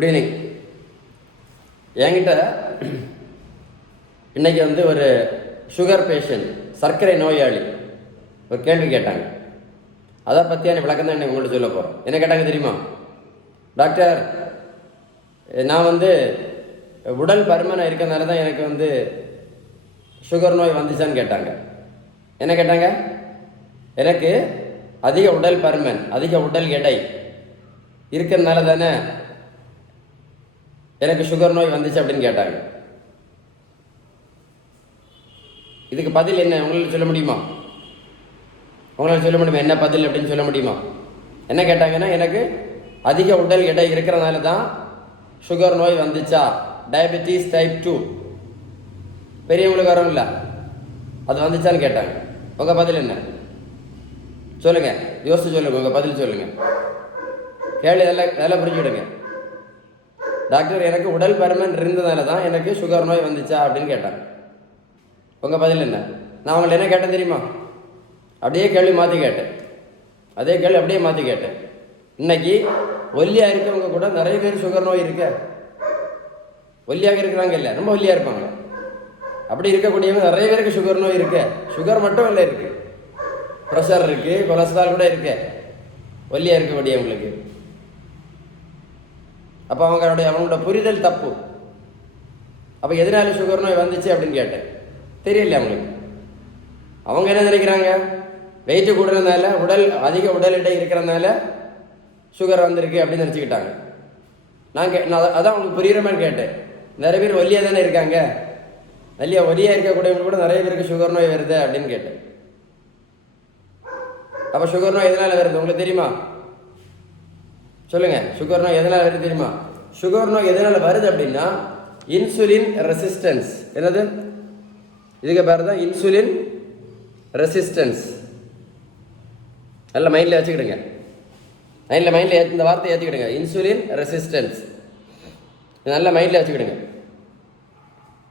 Good evening. என்கிட்ட இன்னைக்கு ஒரு சுகர் பேஷண்ட், சர்க்கரை நோயாளி ஒரு கேள்வி கேட்டாங்க. அதை பற்றியான விளக்கம் தான் இன்னைக்கு உங்கள்கிட்ட சொல்ல போகிறோம். என்ன கேட்டாங்க தெரியுமா? டாக்டர், நான் உடல் பருமனாக இருக்கிறதுனால தான் எனக்கு சுகர் நோய் வந்துச்சான்னு கேட்டாங்க. என்ன கேட்டாங்க? எனக்கு அதிக உடல் பருமன், அதிக உடல் எடை இருக்கிறதுனால தானே எனக்கு சுகர் நோய் வந்துச்சு அப்படின்னு கேட்டாங்க. இதுக்கு பதில் என்ன உங்களால் சொல்ல முடியுமா? உங்களால் சொல்ல முடியுமா என்ன பதில் அப்படின்னு சொல்ல முடியுமா? என்ன கேட்டாங்கன்னா, எனக்கு அதிக உடல் எடை இருக்கிறதுனால தான் சுகர் நோய் வந்துச்சா, டயபெட்டிஸ் டைப் 2 பெரியவங்களுக்கு வரும் இல்லை, அது வந்துச்சான்னு கேட்டாங்க. உங்கள் பதில் என்ன சொல்லுங்க, யோசிச்சு சொல்லுங்க, உங்கள் பதில் சொல்லுங்க. கேள்வி இதெல்லாம் புரிஞ்சுவிடுங்க. டாக்டர், எனக்கு உடல் பருமன் இருந்ததுனால தான் எனக்கு சுகர் நோய் வந்துச்சா அப்படின்னு கேட்டாங்க. உங்கள் பதில் என்ன? நான் அவங்களை என்ன கேட்டேன் தெரியுமா? அப்படியே கேள்வி மாற்றி கேட்டேன். அதே கேள்வி அப்படியே மாற்றி கேட்டேன். இன்னைக்கு ஒல்லியாக இருக்கவங்க கூட நிறைய பேர் சுகர் நோய் இருக்க, ஒல்லியாக இருக்கிறாங்க இல்லை, ரொம்ப ஒல்லியாக இருப்பாங்க. அப்படி இருக்கக்கூடியவங்க நிறைய பேருக்கு சுகர் நோய் இருக்கு. சுகர் மட்டும் இல்லை, இருக்கு, ப்ரெஷர் இருக்கு, கொலஸ்ட்ரால் கூட இருக்கு ஒல்லியாக இருக்கக்கூடியவங்களுக்கு. அப்போ அவங்களோட புரிதல் தப்பு. அப்போ எதனால சுகர் நோய் வந்துச்சு அப்படின்னு கேட்டேன். தெரியல அவங்களுக்கு. அவங்க என்ன நினைக்கிறாங்க? வெயிட்டு கூடுறதுனால, அதிக உடல் எடை இருக்கிறதுனால சுகர் வந்திருக்கு அப்படின்னு நினச்சிக்கிட்டாங்க. நான் அதான் அவங்களுக்கு புரியுற மாதிரி கேட்டேன். நிறைய பேர் ஒல்லியாக தானே இருக்காங்க, ஒல்லியாக இருக்கக்கூடியவங்க கூட நிறைய பேருக்கு சுகர் நோய் வருது அப்படின்னு கேட்டேன். அப்போ சுகர் நோய் எதனால் வருது உங்களுக்கு தெரியுமா? சொல்லுங்க, சுகர் நோய் எதனால் வருது தெரியுமா? சுகர் நோய் எதனால் வருது அப்படின்னா இன்சுலின் ரெசிஸ்டன்ஸ். என்னது? இதுக்கு பேர் தான் இன்சுலின் ரெசிஸ்டன்ஸ். நல்ல மைண்டில் வச்சுக்கிடுங்க, மைண்டில் இந்த வார்த்தையை ஏற்றிக்கிடுங்க. இன்சுலின் ரெசிஸ்டன்ஸ் நல்ல மைண்டில் வச்சுக்கிடுங்க.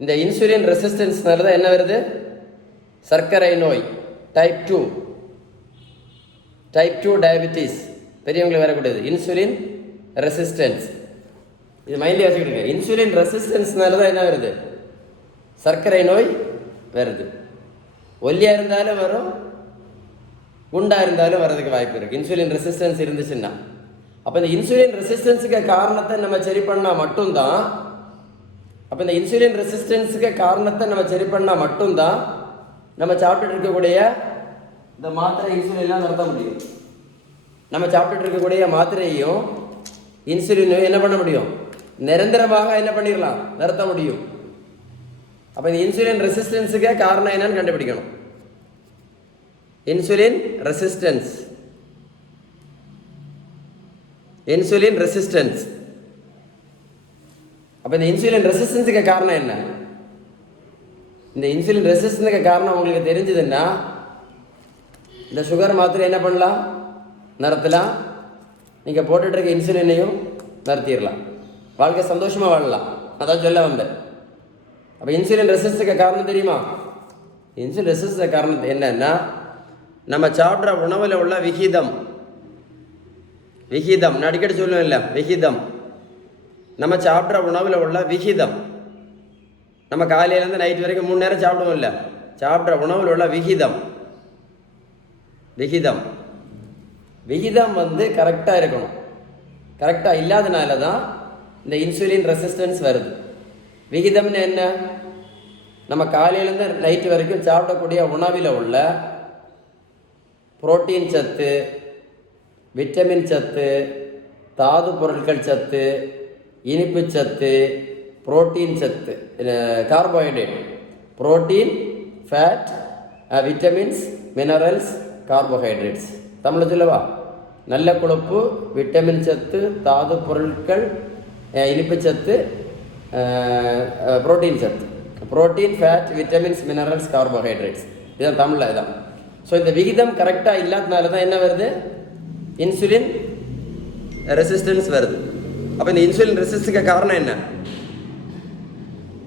இந்த இன்சுலின் ரெசிஸ்டன்ஸ்னால தான் என்ன வருது? சர்க்கரை நோய், டைப் 2 டயபெட்டிஸ் பெரியவங்களுக்கு வரக்கூடியது இன்சுலின் ரெசிஸ்டன்ஸ். இது மைண்ட்லேயே வச்சுக்கிடுங்க. இன்சுலின் ரெசிஸ்டன்ஸ்னால தான் என்ன வருது? சர்க்கரை நோய் வருது. ஒல்லியாக இருந்தாலும் வரும், குண்டாக இருந்தாலும் வர்றதுக்கு வாய்ப்பு இருக்குது இன்சுலின் ரெசிஸ்டன்ஸ் இருந்துச்சுன்னா. அப்போ இந்த இன்சுலின் ரெசிஸ்டன்ஸுக்கு காரணத்தை நம்ம சரி பண்ணால் மட்டும்தான் நம்ம சாப்பிட்டுட்டு இருக்கக்கூடிய இந்த மாத்திரை இன்சுலின்லாம் நிறுத்த முடியும். நம்ம சாப்பிட்டுட்டு இருக்கக்கூடிய மாத்திரையும் இன்சுலினையும் என்ன பண்ண முடியும்? நிரந்தரமாக என்ன பண்ணிடலாம், நிறுத்த முடியும். அப்போ இந்த இன்சுலின் ரெசிஸ்டன்ஸுக்கு காரணம் என்னன்னு கண்டுபிடிக்கணும். இன்சுலின் ரெசிஸ்டன்ஸ் அப்போ இந்த இன்சுலின் ரெசிஸ்டன்ஸுக்கு காரணம் என்ன? இந்த இன்சுலின் ரெசிஸ்டன்ஸுக்கு காரணம் உங்களுக்கு தெரிஞ்சதுன்னா இந்த சுகர் மாத்திரை என்ன பண்ணலாம், நிறுத்தலாம். நீங்கள் போட்டுட்ருக்க இன்சுலினையும் நிறுத்திடலாம். வாழ்க்கை சந்தோஷமாக வாழலாம். அதான் சொல்ல வந்தேன். அப்போ இன்சுலின் ரெசிஸ்டன்ஸுக்கு காரணம் தெரியுமா? இன்சுலின் ரெசிஸ்டன்ஸுக்கு காரணம் என்னன்னா நம்ம சாப்பிட்ற உணவில் உள்ள விகிதம். நான் அடிக்கடி சொல்லுவேன் இல்லை, விகிதம். நம்ம சாப்பிட்ற உணவில் உள்ள விகிதம். நம்ம காலையிலேருந்து நைட் வரைக்கும் 3 நேரம் சாப்பிடுவோம் இல்லை, சாப்பிட்ற உணவில் உள்ள விகிதம் கரெக்டாக இருக்கணும். கரெக்டாக இல்லாதனால தான் இந்த இன்சுலின் ரெசிஸ்டன்ஸ் வருது. விகிதம்னு என்ன? நம்ம காலையிலேருந்து நைட்டு வரைக்கும் சாப்பிடக்கூடிய உணவில் உள்ள புரோட்டீன் சத்து, விட்டமின் சத்து, தாது பொருட்கள் சத்து, இனிப்பு சத்து, புரோட்டீன் சத்து, carbohydrate, protein, fat, vitamins, minerals, carbohydrates. தமிழில் சொல்லவா? நல்ல கொழுப்பு, விட்டமின் சத்து, தாது பொருட்கள், இனிப்பு சத்து, புரோட்டீன் சத்து. Protein, fat, vitamins, minerals, carbohydrates. இதுதான் தமிழில் இதான். ஸோ இந்த விகிதம் கரெக்டாக இல்லாதனால தான் என்ன வருது? இன்சுலின் ரெசிஸ்டன்ஸ் வருது. அப்போ இந்த இன்சுலின் ரெசிஸ்டன்ஸுக்கு காரணம் என்ன?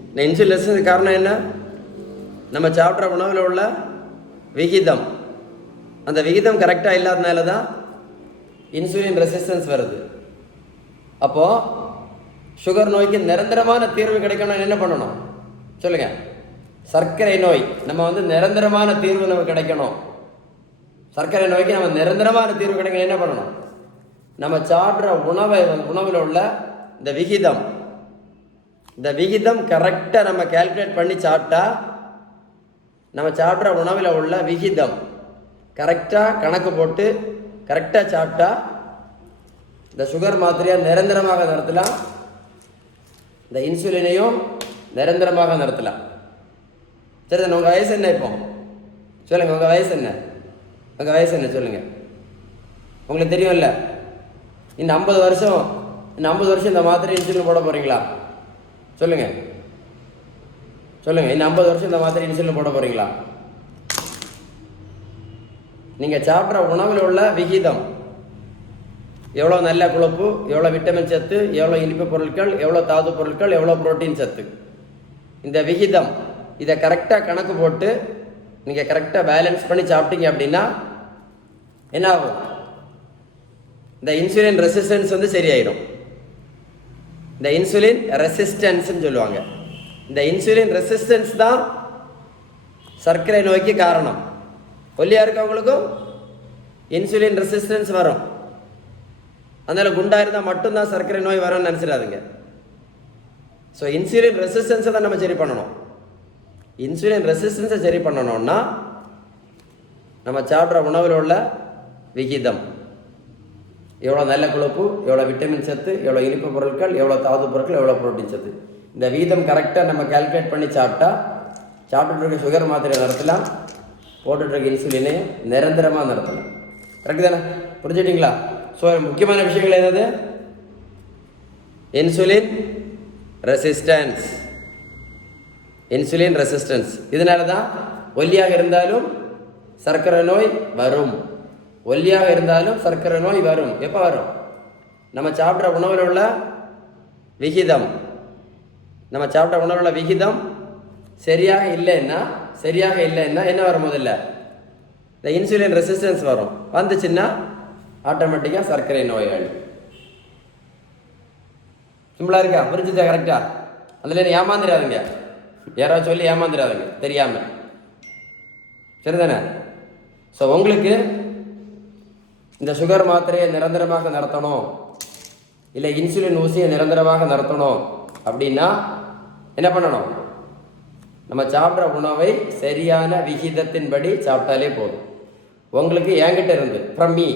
இந்த இன்சுலின் ரெசிஸ்டன்ஸுக்கு காரணம் என்ன? நம்ம சாப்பிட்ற உணவில் உள்ள விகிதம். அந்த விகிதம் கரெக்டாக இல்லாதனால தான் இன்சுலின் ரெசிஸ்டன்ஸ் வருது. அப்போது சுகர் நோய்க்கு நிரந்தரமான தீர்வு கிடைக்கணும்னு என்ன பண்ணணும் சொல்லுங்க? சர்க்கரை நோய் நம்ம நிரந்தரமான தீர்வு நமக்கு கிடைக்கணும். சர்க்கரை நோய்க்கு நம்ம நிரந்தரமான தீர்வு கிடைக்கணும் என்ன பண்ணணும்? நம்ம சாப்பிட்ற உணவில் உள்ள இந்த விகிதம் கரெக்டாக நம்ம கால்குலேட் பண்ணி சாப்பிட்டா, நம்ம சாப்பிட்ற உணவில் உள்ள விகிதம் கரெக்டாக கணக்கு போட்டு கரெக்டாக சாப்பிட்டா இந்த சுகர் மாத்திரையை நிரந்தரமாக நிறுத்தலாம், இந்த இன்சுலினையும் நிரந்தரமாக நிறுத்தலாம். சரி, உங்கள் வயசு என்ன? இப்போ சொல்லுங்கள், உங்கள் வயசு என்ன? உங்கள் வயசு என்ன சொல்லுங்கள்? உங்களுக்கு தெரியும்ல, இன்னும் 50 வருஷம் இந்த மாத்திரை இன்சுலின் போட போகிறீங்களா? சொல்லுங்கள் சொல்லுங்கள், இன்னும் 50 வருஷம் இந்த மாத்திரை இன்சுலின் போட போகிறீங்களா? நீங்கள் சாப்பிட்ற உணவில் உள்ள விகிதம், எவ்வளோ நல்ல கொழுப்பு, எவ்வளோ விட்டமின் சத்து, எவ்வளோ இனிப்பு பொருட்கள், எவ்வளோ தாது பொருட்கள், எவ்வளோ புரோட்டீன் சத்து, இந்த விகிதம் இதை கரெக்டாக கணக்கு போட்டு நீங்கள் கரெக்டாக பேலன்ஸ் பண்ணி சாப்பிட்டீங்க அப்படின்னா என்ன ஆகும்? இந்த இன்சுலின் ரெசிஸ்டன்ஸ் சரியாயிடும். இந்த இன்சுலின் ரெசிஸ்டன்ஸ்ன்னு சொல்லுவாங்க. இந்த இன்சுலின் ரெசிஸ்டன்ஸ் தான் சர்க்கரை நோய்க்கு காரணம். ஒல்லியாக இருக்கவங்களுக்கும் இன்சுலின் ரெசிஸ்டன்ஸ் வரும். அதனால் குண்டாக இருந்தால் மட்டும்தான் சர்க்கரை நோய் வரும்னு நினச்சிடாதுங்க. ஸோ இன்சுலின் ரெசிஸ்டன்ஸை தான் நம்ம சரி பண்ணணும். இன்சுலின் ரெசிஸ்டன்ஸை சரி பண்ணணும்னா நம்ம சாப்பிட்ற உணவில் உள்ள விகிதம், எவ்வளோ நல்ல கொழுப்பு, எவ்வளோ விட்டமின் சத்து, எவ்வளோ இனிப்பு பொருட்கள், எவ்வளோ தாது பொருட்கள், எவ்வளோ புரோட்டீன் சத்து, இந்த விகிதம் கரெக்டாக நம்ம கால்குலேட் பண்ணி சாப்பிட்டா சாப்பிட்டுட்டு இருக்க சுகர் மாத்திரை நிறுத்தலாம், போட்டுட்டு இருக்க இன்சுலினை நிரந்தரமாக நிறுத்தலாம். கரெக்டு தானே? புரிஞ்சுட்டிங்களா? ஸோ முக்கியமான விஷயங்கள் என்னது? Insulin resistance. இன்சுலின் ரெசிஸ்டன்ஸ் இதனால தான் ஒல்லியாக இருந்தாலும் சர்க்கரை நோய் வரும். ஒல்லியாக இருந்தாலும் சர்க்கரை நோய் வரும். எப்போ வரும்? நம்ம சாப்பிட்ற உணவில் உள்ள விகிதம், நம்ம சாப்பிட்ற உணவில் உள்ள விகிதம் சரியாக இல்லைன்னா என்ன வரும்? முதல்ல இந்த இன்சுலின் ரெசிஸ்டன்ஸ் வரும். வந்துச்சுன்னா ஆட்டோமேட்டிக்காக சர்க்கரை நோயாளி. சிம்பிளாக இருக்கா? புரிஞ்சுதா? கரெக்டா? அதில் ஏமாந்துடாதுங்க, யாராவது சொல்லி ஏமாந்துடாதுங்க தெரியாமல். சரிதானே? ஸோ உங்களுக்கு இந்த சுகர் மாத்திரையை நிரந்தரமாக நடத்தணும், இல்லை இன்சுலின் ஊசியை நிரந்தரமாக நடத்தணும் அப்படின்னா என்ன பண்ணணும்? நம்ம சாப்பிட்ற உணவை சரியான விகிதத்தின்படி சாப்பிட்டாலே போதும். உங்களுக்கு என்கிட்ட இருந்து, ஃப்ரம் மீ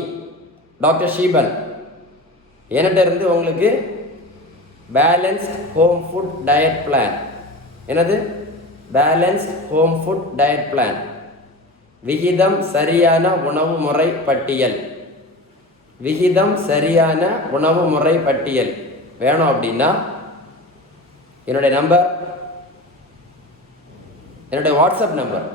டாக்டர் ஷீபன், என்கிட்ட இருந்து உங்களுக்கு balanced home food diet plan. என்னது? Balanced home food diet plan, விகிதம் சரியான உணவு முறை பட்டியல். விகிதம் சரியான உணவு முறை பட்டியல் வேணும் அப்படின்னா என்னுடைய நம்பர், என்னுடைய வாட்ஸ்அப் நம்பர்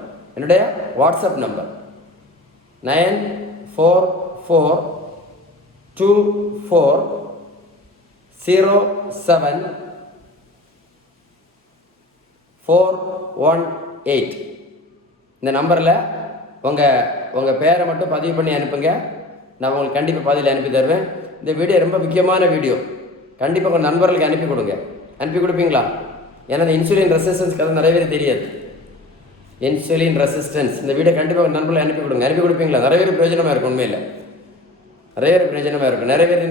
94424741 இந்த நம்பரில் உங்கள் பேரை மட்டும் பதிவு பண்ணி அனுப்புங்க. நான் உங்களுக்கு கண்டிப்பாக பதில் அனுப்பி தருவேன். இந்த வீடியோ ரொம்ப முக்கியமான வீடியோ. கண்டிப்பாக உங்கள் நண்பர்களுக்கு அனுப்பி கொடுங்க. அனுப்பி கொடுப்பீங்களா? ஏன்னா இந்த இன்சுலின் ரெசிஸ்டன்ஸ் கதை நிறைய பேர் தெரியாது. இன்சுலின் ரெசிஸ்டன்ஸ் இந்த வீடியோ கண்டிப்பாக உங்கள் நண்பர்களுக்கு அனுப்பி கொடுங்க. அனுப்பி கொடுப்பீங்களா? நிறைய பேர் பிரயோஜனமாக இருக்கும். உண்மையில் நிறைய பேர் பிரயோஜனமாக இருக்கும். நிறைய பேர்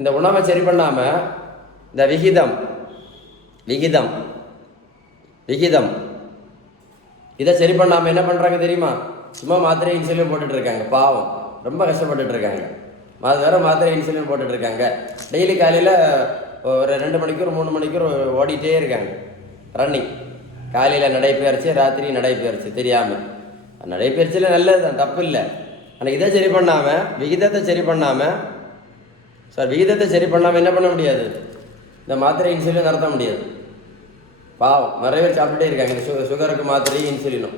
இந்த உணவை சரி பண்ணாமல் இந்த விகிதம் இதை சரி பண்ணாமல் என்ன பண்ணுறாங்க தெரியுமா? சும்மா மாத்திரை இன்சுலின் போட்டுட்டு இருக்காங்க. பாவம், ரொம்ப கஷ்டப்பட்டுட்டு இருக்காங்க. வேறு மாத்திரை இன்சுலின் போட்டுட்டு இருக்காங்க. டெய்லி காலையில் ஒரு 2 மணிக்கூர் 3 மணிக்கூர் ஓடிட்டே இருக்காங்க. ரன்னிங், காலையில் நடைப்பயிற்சி, ராத்திரி நடைப்பயிற்சி. தெரியாமல் நடைப்பயிற்சியில் நல்லது தான், தப்பு இல்லை. ஆனால் இதை சரி பண்ணாமல் விகிதத்தை சரி பண்ணாமல் என்ன பண்ண முடியாது? இந்த மாத்திரை இன்சுலின் நடத்த முடியாது. பாவம், நிறைய பேர் சாப்பிட்டுட்டே இருக்காங்க. இந்த சுகருக்கு மாத்திரையும் இன்சுலினும்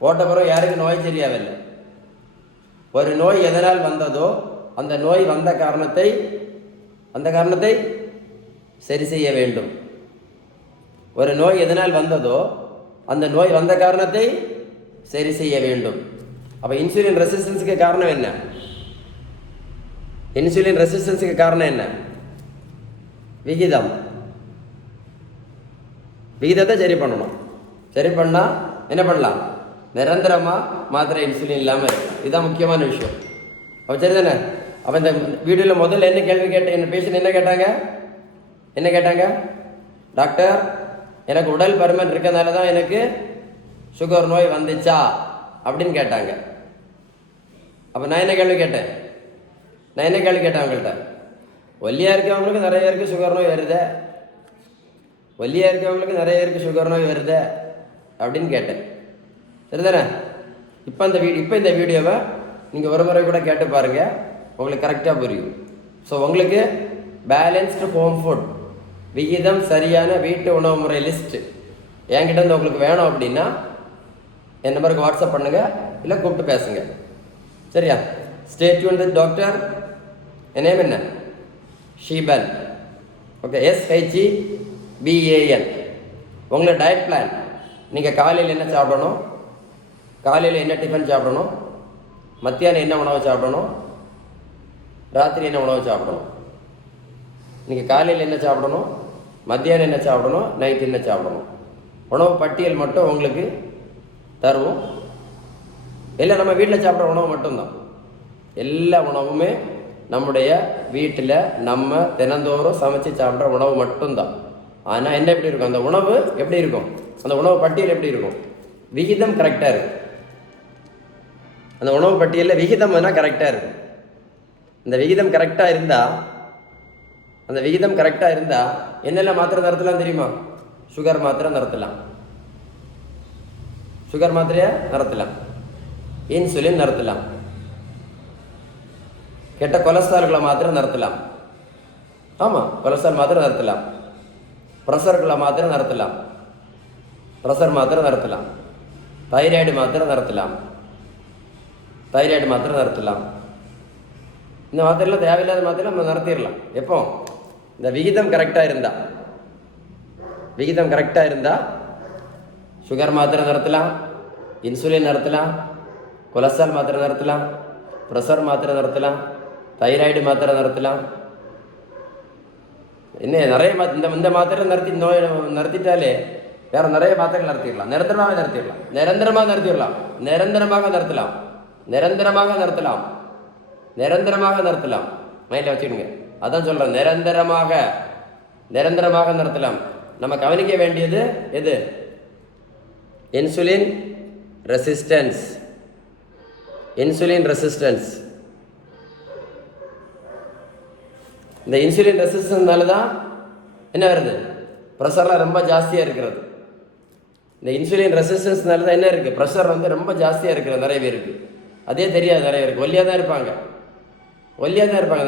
போட்ட பிறகு யாருக்கும் நோய் சரியாகவில்லை. ஒரு நோய் எதனால் வந்ததோ அந்த நோய் வந்த காரணத்தை சரி செய்ய வேண்டும். ஒரு நோய் எதனால் வந்ததோ அந்த நோய் வந்த காரணத்தை சரி செய்ய வேண்டும். அப்போ இன்சுலின் ரெசிஸ்டன்ஸுக்கு காரணம் என்ன? விகிதம். விகிதத்தை சரி பண்ணணும். சரி பண்ணால் என்ன பண்ணலாம்? நிரந்தரமாக மாத்திரை இன்சுலின் இல்லாமல் இருக்கும். இதுதான் முக்கியமான விஷயம். அப்போ சரி தானே? அப்போ இந்த வீடியோவில் முதல்ல என்ன கேள்வி கேட்டேன்? என்ன பேஷண்ட் என்ன கேட்டாங்க? டாக்டர், எனக்கு உடல் பருமன் இருக்கிறதுனால தான் எனக்கு சுகர் நோய் வந்துச்சா அப்படின்னு கேட்டாங்க. அப்போ நான் என்ன கேள்வி கேட்டேன் அவங்கள்ட்ட? ஒல்லியாக இருக்கவங்களுக்கு நிறைய பேருக்கு சுகர் நோய் வருது, அப்படின்னு கேட்டேன். சரிதானே? இப்போ இந்த வீடியோவை நீங்கள் ஒரு முறை கூட கேட்டு பாருங்கள், உங்களுக்கு கரெக்டாக புரியும். ஸோ உங்களுக்கு பேலன்ஸ்டு ஹோம் ஃபுட், விகிதம் சரியான வீட்டு உணவு முறை லிஸ்ட்டு என்கிட்ட இருந்து உங்களுக்கு வேணும் அப்படின்னா என் நம்பருக்கு வாட்ஸ்அப் பண்ணுங்கள், இல்லை கூப்பிட்டு பேசுங்க. சரியா? Stay tune with doctor. என் நேம் என்ன? ஷீபன். Okay, SHEBAN. உங்களோட டயட் பிளான், நீங்கள் காலையில் என்ன சாப்பிடணும், காலையில் என்ன டிஃபன் சாப்பிடணும், மத்தியானம் என்ன உணவு சாப்பிடணும், ராத்திரி என்ன உணவு சாப்பிடணும், நீங்கள் காலையில் என்ன சாப்பிடணும், மத்தியானம் என்ன சாப்பிடணும், நைட் என்ன சாப்பிடணும், உணவு பட்டியல் மட்டும் உங்களுக்கு தருவோம். இல்லை நம்ம வீட்டில் சாப்பிட்ற உணவு மட்டும்தான். எல்லா உணவுமே நம்முடைய வீட்டில் நம்ம தினந்தோறும் சமைச்சு சாப்பிட்ற உணவு மட்டும்தான். ஆனால் என்ன எப்படி இருக்கும்? அந்த உணவு எப்படி இருக்கும்? அந்த உணவு பட்டியல் எப்படி இருக்கும்? விகிதம் கரெக்டாக இருக்கும். அந்த உணவு பட்டியலில் விகிதம் வேணால் கரெக்டாக இருக்கும். இந்த விகிதம் கரெக்டாக இருந்தால் என்னெல்லாம் மாத்திரை நிறுத்தலாம் தெரியுமா? சுகர் மாத்திரை நிறுத்தலாம், சுகர் மாத்திரையை நிறுத்தலாம், இன்சுலின் நிறுத்தலாம், கெட்ட கொலஸ்ட்ரால்களை மாத்திரை நிறுத்தலாம். ஆமாம், கொலஸ்ட்ரால் மாத்திரை நிறுத்தலாம், ப்ரெஷர்களை மாத்திரை நிறுத்தலாம், ப்ரெஷர் மாத்திரை நிறுத்தலாம், தைராய்டு மாத்திரை நிறுத்தலாம். இந்த மாத்திரைலாம் தேவையில்லாத மாத்திரை நம்ம நிறுத்திடலாம். எப்போ? இந்த விகிதம் கரெக்டாக இருந்தால் சுகர் மாத்திரை நிறுத்தலாம், இன்சுலின் நிறுத்தலாம், கொலஸ்ட்ரால் மாத்திரை நிறுத்தலாம், ப்ரெஷர் மாத்திரை நிறுத்தலாம், தைராய்டு மாத்திரை நிறுத்தலாம். என்ன நிறைய இந்த மாத்திரை நிறுத்திட்டாலே வேற நிறைய மாத்திரை நிறுத்திடலாம். நிரந்தரமாக நிறுத்தலாம். மைண்டில் வச்சுடுங்க. அதான் சொல்கிறேன், நிரந்தரமாக நிறுத்தலாம். நம்ம கவனிக்க வேண்டியது எது? Insulin resistance. இந்த இன்சுலின் ரெசிஸ்டன்ஸ்னால தான் என்ன வருது? ப்ரெஷர்லாம் ரொம்ப ஜாஸ்தியாக இருக்கிறது. இந்த இன்சுலின் ரெசிஸ்டன்ஸ்னால தான் என்ன இருக்குது? ப்ரெஷர் ரொம்ப ஜாஸ்தியாக இருக்கிறது நிறைய பேருக்கு. அதே தெரியாது. நிறைய பேருக்கு ஒல்லியாக தான் இருப்பாங்க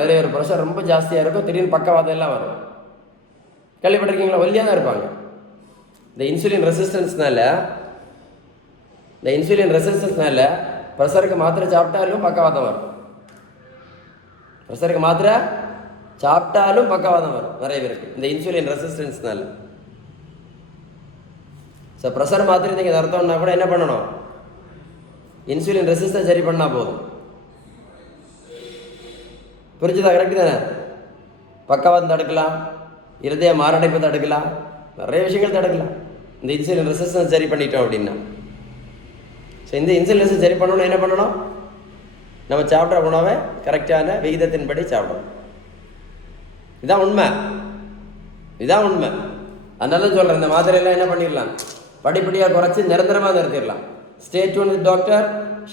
நிறைய பேர். ப்ரெஷர் ரொம்ப ஜாஸ்தியாக இருக்கும், திடீர்னு பக்கவாதம் எல்லாம் வரும். கேள்விப்பட்டிருக்கீங்களா? ஒல்லியாக தான் இருப்பாங்க. இந்த இன்சுலின் ரெசிஸ்டன்ஸ்னால ப்ரெஷருக்கு மாத்திரை சாப்பிட்டாலும் பக்கவாதம் வரும். நிறைய பேருக்கு இந்த இன்சுலின் ரெசிஸ்டன்ஸ்னால. ஸோ ப்ரெஷர் மாத்திரை நீங்கள் நிறுத்தணும்னா கூட என்ன பண்ணணும்? இன்சுலின் ரெசிஸ்டன்ஸ் சரி பண்ணால் போதும். புரிஞ்சுதா? கரெக்டு தானே? பக்கவாதம் தடுக்கலாம், இருதய மாரடைப்பு தடுக்கலாம், நிறைய விஷயங்கள் தடுக்கலாம் இந்த இன்சுலின் ரெசிஸ்டன்ஸ் சரி பண்ணிட்டோம் அப்படின்னா. ஸோ இந்த இன்சுலின் ரெசிஸ்டன்ஸ் சரி பண்ணணும் என்ன பண்ணணும்? நம்ம சாப்பிட்ற உணவை கரெக்டான விகிதத்தின்படி சாப்பிடணும். இதான் உண்மை. அதனால தான் சொல்கிறேன், இந்த மாத்திரையெல்லாம் என்ன பண்ணிடலாம்? படிப்படியாக குறைச்சி நிரந்தரமாக நிறுத்திடலாம். Stay tune with doctor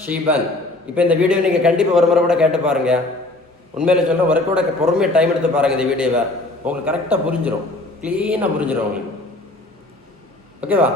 Sheban. இப்போ இந்த வீடியோ நீங்கள் கண்டிப்பாக ஒரு முறை கூட கேட்டு பாருங்கள். உண்மையில் சொல்கிறேன், ஒரு கூட பொறுமையாக டைம் எடுத்து பாருங்கள். இந்த வீடியோவை உங்களுக்கு கரெக்டாக புரிஞ்சிடும், க்ளீனாக புரிஞ்சிடும் உங்களுக்கு. ஓகேவா?